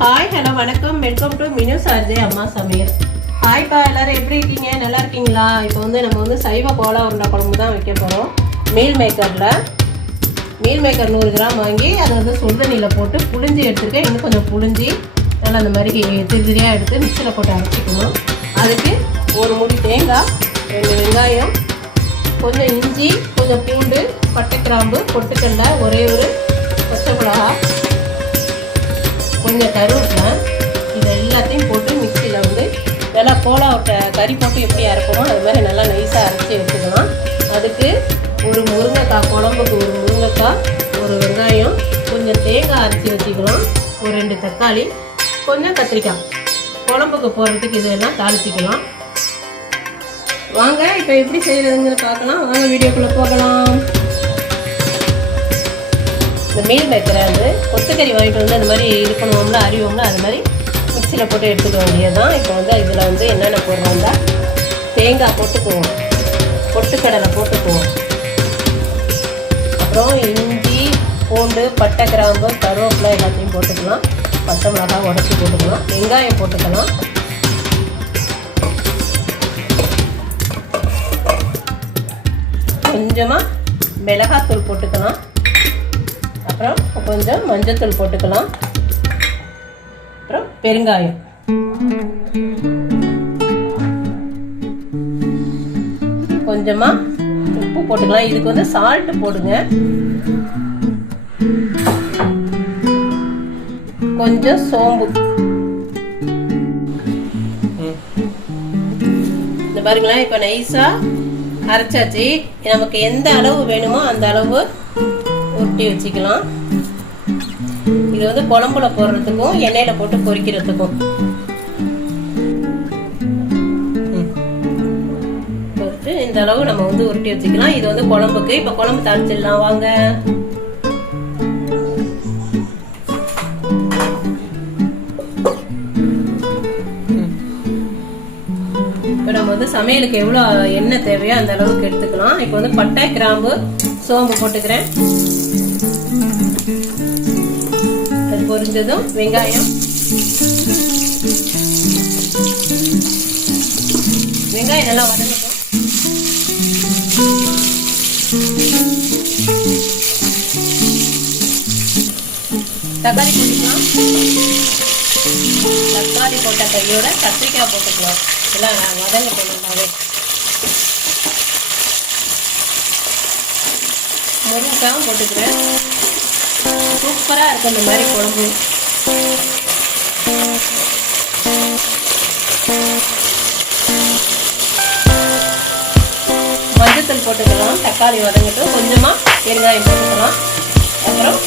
Hi hello வணக்கம். Welcome to Minu சார்ஜே அம்மா சமையல். ஹாய்ப்பா எல்லாரும் எப்படி இருக்கீங்க? நல்லா இருக்கீங்களா? இப்போ வந்து நம்ம வந்து சைவ கோலா உருண்டை குழம்பு தான் வைக்க போகிறோம் மீல் மேக்கரில் மீல் மேக்கர் நூறு கிராம் வாங்கி அதை வந்து சுடுதண்ணியில் போட்டு புளிஞ்சி எடுத்துருக்கேன் இன்னும் கொஞ்சம் புளிஞ்சி நல்லா அந்த மாதிரி திருதிரியாக எடுத்து மிக்சியில் போட்டு அரைச்சிக்கணும். அதுக்கு ஒரு முடி தேங்காய் ரெண்டு வெங்காயம் கொஞ்சம் இஞ்சி கொஞ்சம் பூண்டு பட்டை கிராம்பு பொட்டுக்கடலை ஒரே ஒரு பச்சை மிளகா நல்லா கறி போட்டு எப்படி அரைப்போமோ அது மாதிரி நல்லா நைஸாக அரைச்சி எடுத்துக்கலாம். அதுக்கு ஒரு முருங்கைக்காய் குழம்புக்கு ஒரு முருங்கைக்காய் ஒரு வெங்காயம் கொஞ்சம் தேங்காய் அரைச்சி வச்சுக்கலாம். ஒரு ரெண்டு தக்காளி கொஞ்சம் கத்திரிக்காய். குழம்புக்கு போடுறதுக்கு இதெல்லாம் தாளிச்சிக்கலாம். வாங்க இப்போ எப்படி செய்கிறதுங்கிற பார்க்கலாம். வாங்க வீடியோக்குள்ளே போகலாம். இந்த மீன் மேக்கரை கொத்துக்கறி வாங்கிட்டு வந்து அந்த மாதிரி இது பண்ணுவோம்ல அறிவோம்ல அது மாதிரி மிக்சியில் போட்டு எடுத்துக்க வேண்டியதுதான். இப்போ வந்து இதில் வந்து என்னென்ன போடுறோம்னா தேங்காய் போட்டுக்குவோம். பொட்டுக்கடலை போட்டுக்குவோம். அப்புறம் இஞ்சி பூண்டு பட்டை கிராம்பு கருவேப்பிலை எல்லாத்தையும் போட்டுக்கலாம். பச்சை மிளகாய் உடச்சி போட்டுக்கலாம். வெங்காயம் போட்டுக்கலாம். கொஞ்சமாக மிளகாத்தூள் போட்டுக்கலாம். அப்புறம் கொஞ்சம் மஞ்சத்தூள் போட்டுக்கலாம். பெருங்காயம். கொஞ்சமா உப்பு போட்டுக்கலாம். இதுக்கு வந்து சால்ட் போடுங்க. கொஞ்சம் சோம்பு. இந்த பாருங்களேன் இப்போ நைஸா அரைச்சாச்சு. நமக்கு எந்த அளவு வேணுமோ அந்த அளவு உருட்டி வச்சுக்கலாம். இது வந்து குழம்புல போடுறதுக்கும் எண்ணெயில போட்டு பொரிக்கிறதுக்கும். இந்த அளவு நம்ம வந்து உருட்டி வச்சுக்கலாம். இது வந்து குழம்புக்கு இப்ப குழம்பு தாளிச்சிடலாம். வாங்க. இப்போ நம்ம வந்து சமையலுக்கு எவ்வளோ எண்ணெய் தேவையோ அந்த அளவுக்கு எடுத்துக்கலாம். இப்போ வந்து பட்டை கிராம்பு சோம்பு போட்டுக்கிறேன். வெந்ததும் வெங்காயம் வெங்காயம் நல்லா வதங்கட்டும் தக்காளி போட்டுக்கலாம் தக்காளி போட்ட கையோட கத்திரிக்காய் போட்டுக்கலாம் எல்லாம் வதங்கட்டும் நல்லாவே முருங்கைக்காயும் போட்டுக்கிறேன் சூப்பராக இருக்கும் இந்த மாதிரி குழம்பு. மஞ்சத்தூள் போட்டுக்கலாம் தக்காளி வதங்கட்டும். கொஞ்சமாக வெங்காயம் போட்டுக்கலாம். அப்புறம்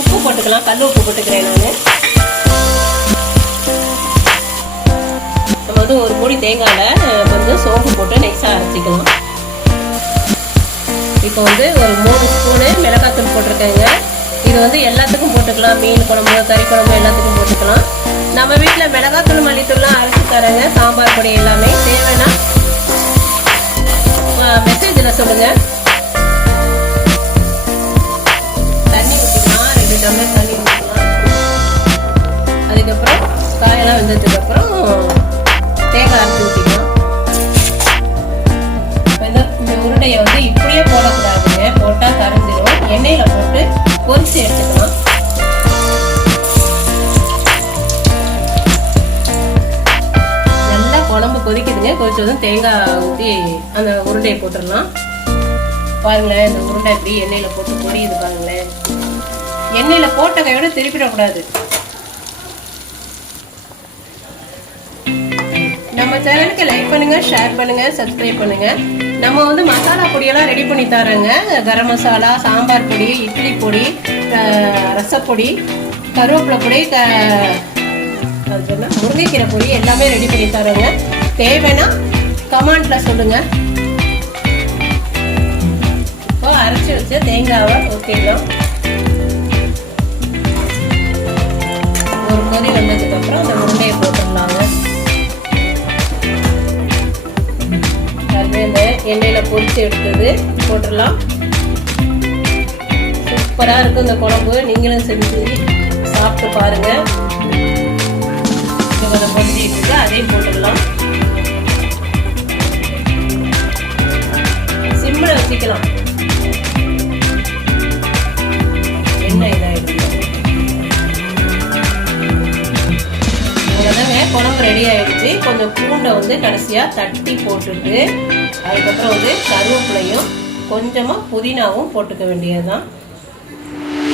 உப்பு போட்டுக்கலாம் கல் உப்பு போட்டுக்கிறேன் நான். நம்ம வந்து ஒரு மூடி தேங்காயில் கொஞ்சம் சோப்பு போட்டு நெக்ஸ்ட்டாக அரைச்சிக்கலாம். இப்போ வந்து ஒரு மூணு ஸ்பூனு மிளகாத்தூள் போட்டிருக்கேங்க. இது வந்து எல்லாத்துக்கும் போட்டுக்கலாம். மீன் குழம்பு கறி குழம்பு எல்லாத்துக்கும் போட்டுக்கலாம். நம்ம வீட்டில் மிளகாத்தூள் மல்லித்தூள்லாம் அரைச்சி தரேங்க. சாம்பார் பொடி எல்லாமே. தேவைன்னா மெசேஜில் சொல்லுங்கள் தண்ணி ஊற்றிக்கலாம் ரெண்டு டம்ளர் தண்ணி ஊற்றிக்கலாம் அதுக்கப்புறம் காயெல்லாம் வெந்ததுக்கப்புறம் தேங்காய் அரைச்சி ஊற்றிக்கலாம் இந்த உருண்டையை வந்து இப்படியே போடக்கூடாதுங்க. போட்டால் கரைஞ்சிடும் எண்ணெயில் போட்டு பொரிச்சு எடுத்துக்கலாம். நல்லா குழம்பு கொதிக்குதுங்க. கொதிச்சதும் தேங்காய் ஊற்றி அந்த உருண்டையை போட்டுடலாம். பாருங்களேன் இந்த உருண்டை இப்படி எண்ணெயில் போட்டு பொடியுது பாருங்களேன். எண்ணெயில் போட்ட கையோட திருப்பிடக்கூடாது. நம்ம சேனலுக்கு லைக் பண்ணுங்கள் ஷேர் பண்ணுங்கள் சப்ஸ்கிரைப் பண்ணுங்கள் நம்ம வந்து மசாலா பொடியெல்லாம் ரெடி பண்ணி தரோங்க கரம் மசாலா சாம்பார் பொடி இட்லி பொடி ரசப்பொடி கருவேப்பிலை பொடி க அது முருங்கைக்கீரை பொடி எல்லாமே ரெடி பண்ணி தரோங்க தேவைன்னா கமாண்டில் சொல்லுங்கள் இப்போ அரைச்சி வச்ச தேங்காவை ஓகேங்களா எண்ணெயில் எடுத்தது போட்டுடலாம். சூப்பராக இருக்கும் இந்த குழம்பு. நீங்களும் செஞ்சு சாப்பிட்டு பாருங்கள் இப்போ கொஞ்சம் கொதிச்சிட்டு அதையும் போட்டுடலாம். சிம்மில் வச்சுக்கலாம். குழம்பு ரெடி ஆயிடுச்சு. கொஞ்சம் பூண்டை வந்து கடைசியாக தட்டி போட்டுட்டு அதுக்கப்புறம் வந்து கருவேப்பிலையும் கொஞ்சமாக புதினாவும் போட்டுக்க வேண்டியதுதான்.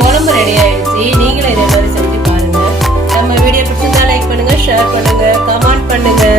குழம்பு ரெடி ஆயிடுச்சு. நீங்களும் இதே மாதிரி செஞ்சு பாருங்கள் நம்ம வீடியோ பிடிச்சிருந்தா லைக் பண்ணுங்க ஷேர் பண்ணுங்க கமெண்ட் பண்ணுங்கள்